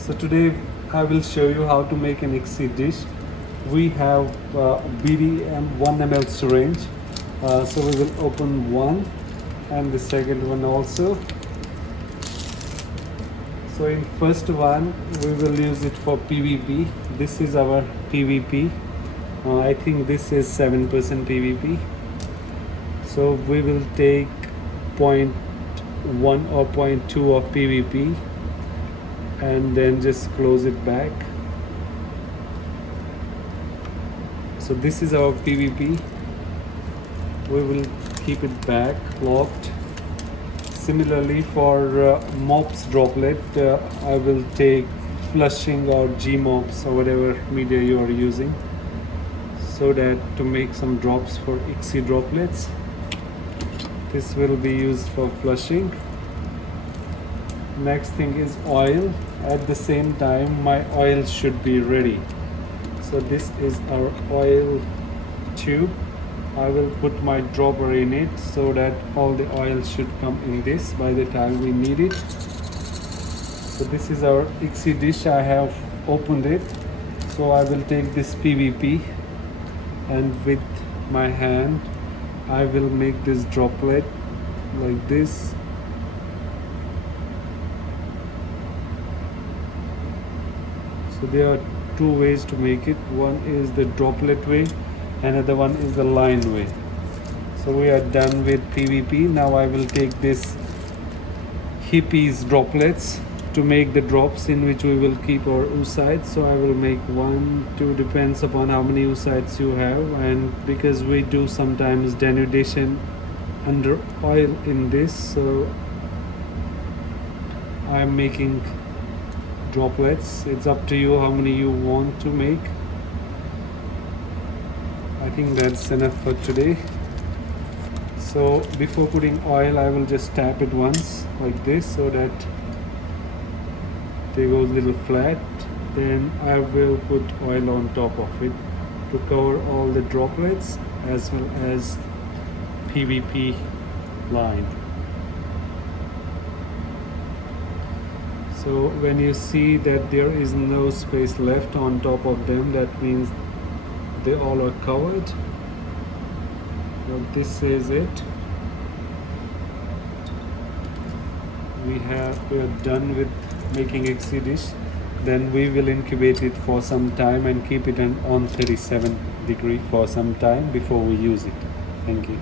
So today I will show you how to make an ICSI dish. We have BDM 1 ml syringe. So we will open one and the second one also. So in first one we will use it for PVP. This is our PVP. I think this is 7% PVP. So we will take 0.1 or 0.2 of PVP and then just close it back. So this is our PVP. We will keep it back locked. Similarly for mops droplet, I will take flushing or G mops or whatever media you are using, so that to make some drops for ICSI droplets. This will be used for flushing. Next thing is oil. At the same time my oil should be ready. So this is our oil tube. I will put my dropper in it so that all the oil should come in this by the time we need it. So this is our ICSI dish. I have opened it. So I will take this PVP and with my hand I will make this droplet like this. So there are two ways to make it. One is the droplet way, another one is the line way. So we are done with PVP. Now I will take this hippies droplets to make the drops in which we will keep our oocytes. So I will make 1, 2, depends upon how many oocytes you have, and because we do sometimes denudation under oil in this, so I'm making droplets. It's up to you how many you want to make. I think that's enough for today. So before putting oil, I will just tap it once like this so that they go a little flat. Then I will put oil on top of it to cover all the droplets as well as PVP line. So when you see that there is no space left on top of them, that means they all are covered. So this is it. We are done with making ICSI dish. Then we will incubate it for some time and keep it on 37 degree for some time before we use it. Thank you.